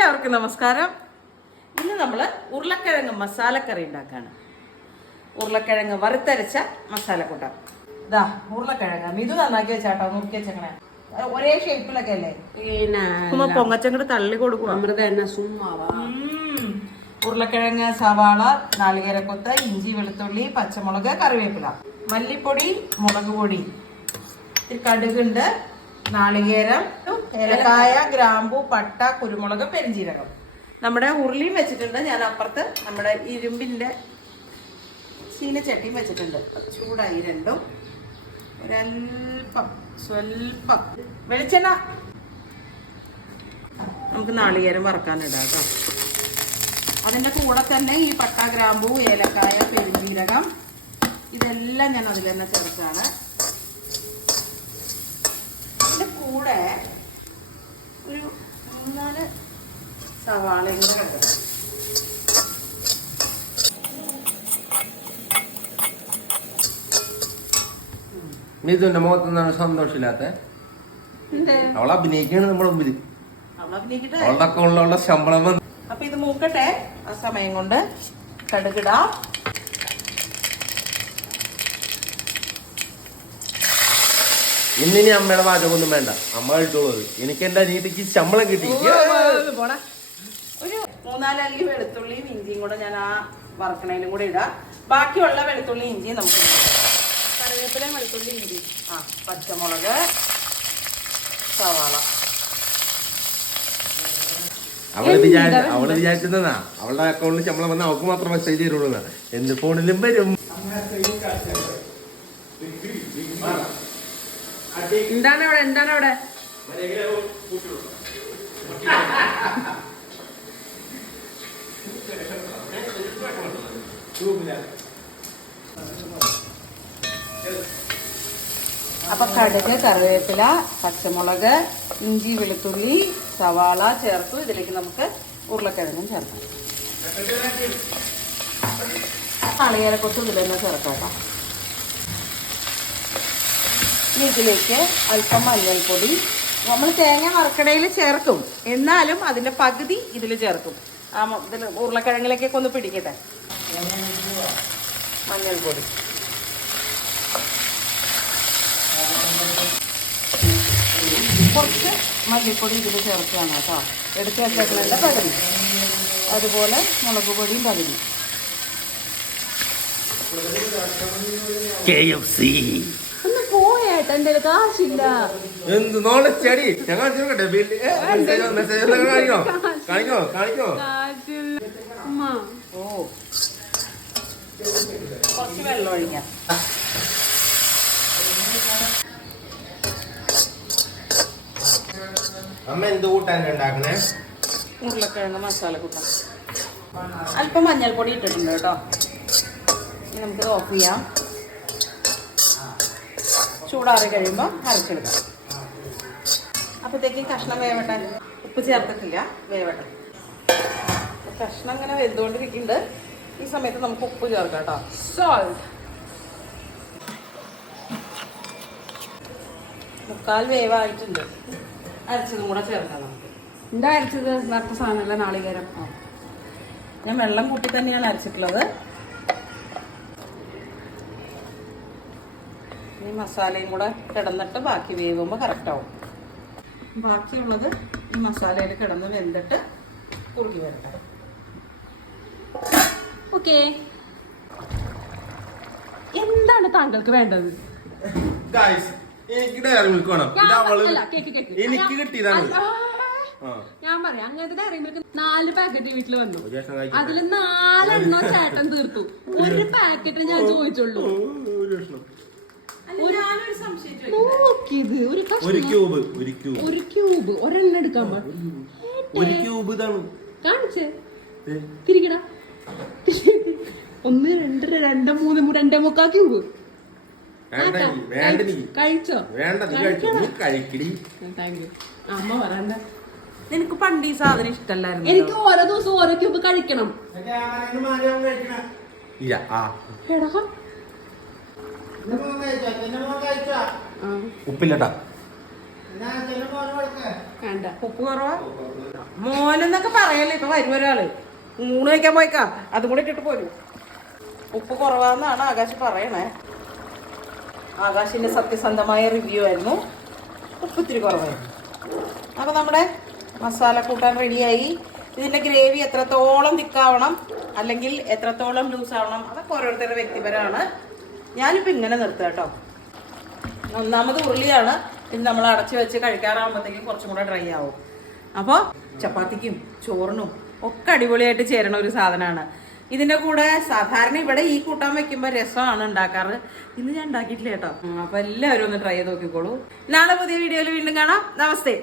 എല്ലാവർക്കും നമസ്കാരം. ഇന്ന് നമ്മൾ ഉരുളക്കിഴങ്ങ് മസാലക്കറി ഉണ്ടാക്കാണ്. ഉരുളക്കിഴങ്ങ് വറുത്തരച്ച മസാല മസാലക്കൂട്ട ഇതാ ഉരുളക്കിഴങ്ങ്. മിതു നന്നാക്കി വെച്ചാട്ടോ നോക്കി വെച്ചേക്കണേ. ഒരേ ഷേപ്പിലൊക്കെ അല്ലേ? പിന്നെ പൊങ്ങച്ചങ്ങട് തള്ളി കൊടുക്കും അമൃത തന്നെ സുമ്മാവാ ഉരുളക്കിഴങ്ങ് സവാള നാളികേരക്കൊത്ത് ഇഞ്ചി വെളുത്തുള്ളി പച്ചമുളക് കറിവേപ്പില. മല്ലിപ്പൊടി മുളക് പൊടി. കടുകുണ്ട് നാളികേരം ഏലക്കായ ഗ്രാമ്പു പട്ട കുരുമുളക് പെരിഞ്ചീരകം. നമ്മുടെ ഉരുളിയും വെച്ചിട്ടുണ്ട്. ഞാൻ അപ്പുറത്ത് നമ്മുടെ ഇരുമ്പിന്റെ ചീനച്ചട്ടിയും വെച്ചിട്ടുണ്ട്. ചൂടായി രണ്ടും. ഒരൽപ്പം സ്വൽപ്പം. വെളിച്ചെണ്ണ. നമുക്ക് നാളികേരം വറക്കാനിടാം കേട്ടോ. അതിന്റെ കൂടെ തന്നെ ഈ പട്ട ഗ്രാമ്പു ഏലക്കായ പെരുംജീരകം ഇതെല്ലാം ഞാൻ അതിൽ തന്നെ ചേർത്താണ് ഇതിന്റെ കൂടെ ഒരു മൂന്നാൽ സവാളയും കൂടെ. മിഥുന്റെ മുഖത്ത് നിന്നാണ് സന്തോഷമില്ലാത്ത അവൾ അഭിനയിക്കാണ് നമ്മുടെ മുമ്പിൽ അവളുടെ അക്കൗണ്ടിലുള്ള ശമ്പളം അപ്പൊ ഇത് മൂക്കട്ടെ. ആ സമയം കൊണ്ട് കടുകിടാം. ഇന്നിനി അമ്മയുടെ പാചകമൊന്നും വേണ്ട. അമ്മ കിട്ടുള്ളത് എനിക്ക് എന്റെ അനിയത്തിക്ക് ശമ്പളം കിട്ടി. ഒരു മൂന്നാൽ അല്ലി വെളുത്തുള്ളിയും ഇഞ്ചിയും കൂടെ ഞാൻ ആ വറക്കണേലും കൂടെ ഇടാം. ബാക്കിയുള്ള വെളുത്തുള്ളി ഇഞ്ചിയും നമുക്ക്. കറിവേപ്പിലയും വെളുത്തുള്ളി ഇഞ്ചി. ആ പച്ചമുളക് സവാള. അവൾ വിചാരിച്ച അവൾ വിചാരിച്ചതാ അവളുടെ അക്കൗണ്ടിൽ ശമ്പളം വന്ന അവൾക്ക് മാത്രം മെസ്സേജ് തരുള്ളൂ എന്ത് ഫോണിലും വരും. എന്താണ് അവിടെ എന്താണ് അവിടെ അപ്പൊ കടുക് കറിവേപ്പില പച്ചമുളക് ഇഞ്ചി വെളുത്തുള്ളി സവാള ചേർത്തു ഇതിലേക്ക് നമുക്ക് ഉരുളക്കിഴങ്ങും ചേർക്കാം. നാളികേരക്കൊത്ത് ഇതിൽ തന്നെ ചേർക്കാം ഇനി ഇതിലേക്ക് അല്പം മഞ്ഞൾപ്പൊടി. നമ്മൾ തേങ്ങ വറക്കടയിൽ ചേർക്കും. എന്നാലും അതിന്റെ പകുതി ഇതിൽ ചേർക്കും. ആ ഇതിൽ ഉരുളക്കിഴങ്ങിലേക്കൊക്കെ ഒന്ന് പിടിക്കട്ടെ. മഞ്ഞൾപ്പൊടി. കുറച്ച് മല്ലിപ്പൊടി ഇതിൽ ചേർക്കുകയാണ് കേട്ടോ. എടുത്ത് വെച്ചേക്കുന്നതിന്റെ പകുതി. അതുപോലെ മുളക് പൊടിയും പകുതി. എന്റെ കാശില്ല. എന്ത് നോളെ ചെടി ഞാൻ മെസ്സേജ് മെസ്സേജ് കാണിക്കോ? കാണിക്കോ കാണിക്കോ? അമ്മ ഓ. കുറച്ച് വെള്ളം ഒഴിക്കാം. അമ്മ എന്ത് കൂട്ടാൻ ഉണ്ടാക്കണേ? ഉരുളക്കിഴങ്ങ് മസാല കൂട്ടാം. അല്പം മഞ്ഞൾപ്പൊടി ഇട്ടിട്ടുണ്ട് കേട്ടോ. ഇനി നമുക്കിത് ഓഫ് ചെയ്യാം. ചൂടാറി കഴിയുമ്പോൾ അരച്ചെടുക്കാം. അപ്പോഴത്തേക്കും കഷ്ണം വേവട്ടെ. ഉപ്പ് ചേർത്തിട്ടില്ല വേവട്ടെ. കഷ്ണം ഇങ്ങനെ വെന്തുകൊണ്ടിരിക്കുന്നുണ്ട്. ഈ സമയത്ത് നമുക്ക് ഉപ്പ് ചേർക്കാം കേട്ടോ. സോൾട്ട് മുക്കാൽ വേവായിട്ടുണ്ട്. അരച്ചതും കൂടെ ചേർക്കാം നമുക്ക്. എന്താ അരച്ചത്? നേരത്തെ സാധനമല്ല നാളികേരം. ഞാൻ വെള്ളം കൂട്ടി തന്നെയാണ് അരച്ചിട്ടുള്ളത്. മസാലയും കൂടെ കിടന്നിട്ട് ബാക്കി വേവുമ്പോൾ കറക്റ്റാവും ബാക്കിയുള്ളത് ഈ മസാലയിൽ കിടന്ന് വെന്തിട്ട് കുറുകി വരട്ടെ. ഓക്കെ. എന്താണ് താങ്കൾക്ക് വേണ്ടത്? ഗായ്സ് എനിക്ക് ഡയറി മിൽക്ക് വേണം. കിട്ടിയതാണ്. ഞാൻ പറയാം. അങ്ങനത്തെ ഡയറി മിൽക്ക് നാല് പാക്കറ്റ് വീട്ടിൽ വന്നു. അതിൽ നാലെണ്ണം ചേട്ടൻ തീർത്തു. ഒരു പാക്കറ്റ് ഞാൻ ചോദിച്ചുള്ളൂ ഒരു കഷ്ണം ഞാനൊരു സംശയം നോക്കിയത് ഒരു ഒരു കഷ്ണം ക്യൂബ് ഒരു ക്യൂബ്. ഒരു ക്യൂബ് ഒരെണ്ണം എടുക്കാൻ ഒരു ക്യൂബ്. ഇതാണ്. കാണിച്ചേ. തിരിക്കടാ. ഒന്ന് രണ്ടര രണ്ട് മൂന്ന് രണ്ടേ മുക്കാ ക്യൂബ്. കഴിച്ചോ? വേണ്ട നീ കഴിച്ചു. നീ കഴിക്കടി. താങ്ക് അമ്മ പറയണ്ട. നിനക്ക് പണ്ട് ഈ സാധനം ഇഷ്ടല്ലായിരുന്നു എനിക്ക് ഓരോ ദിവസം ഓരോ ക്യൂബ് കഴിക്കണം. ഇല്ല ആ. എടാ. ആ. ഉപ്പില്ലട്ടാ. വേണ്ട. ഉപ്പ് കുറവാ? മോനെന്നൊക്കെ പറയല്ലേ ഇപ്പൊ വരും ഒരാൾ. മൂന്ന് കഴിക്കാൻ പോയിക്കാ. അതും കൂടെ ഇട്ടിട്ട് പോരും. ഉപ്പ് കുറവാന്നാണ് ആകാശ് പറയണേ. ആകാശിന്റെ സത്യസന്ധമായ റിവ്യൂ ആയിരുന്നു. ഉപ്പ് ഇത്തിരി കുറവായിരുന്നു. അപ്പൊ നമ്മുടെ മസാല കൂട്ടാൻ റെഡിയായി. ഇതിന്റെ ഗ്രേവി എത്രത്തോളം തിക്കാവണം അല്ലെങ്കിൽ എത്രത്തോളം ലൂസ് ആവണം അതൊക്കെ ഓരോരുത്തരുടെ വ്യക്തിപരമാണ്. ഞാനിപ്പോ ഇങ്ങനെ നിർത്തുക കേട്ടോ. ഒന്നാമത് ഉരുളിയാണ് ഇത് നമ്മൾ അടച്ചു വെച്ച് കഴിക്കാറാകുമ്പോഴത്തേക്കും കുറച്ചും കൂടെ ഡ്രൈ ആവും. അപ്പോൾ ചപ്പാത്തിക്കും ചോറിനും ഒക്കെ അടിപൊളിയായിട്ട് ചേരണ ഒരു സാധനമാണ്. ഇതിന്റെ കൂടെ സാധാരണ ഇവിടെ ഈ കൂട്ടാൻ വെക്കുമ്പോൾ രസമാണ് ഉണ്ടാക്കാറ്. ഇന്ന് ഞാൻ ഉണ്ടാക്കിയിട്ടില്ല കേട്ടോ. അപ്പോൾ അപ്പൊ എല്ലാവരും ഒന്ന് ട്രൈ ചെയ്ത് നോക്കിക്കോളൂ. നാളെ പുതിയ വീഡിയോയിൽ വീണ്ടും കാണാം. നമസ്തേ.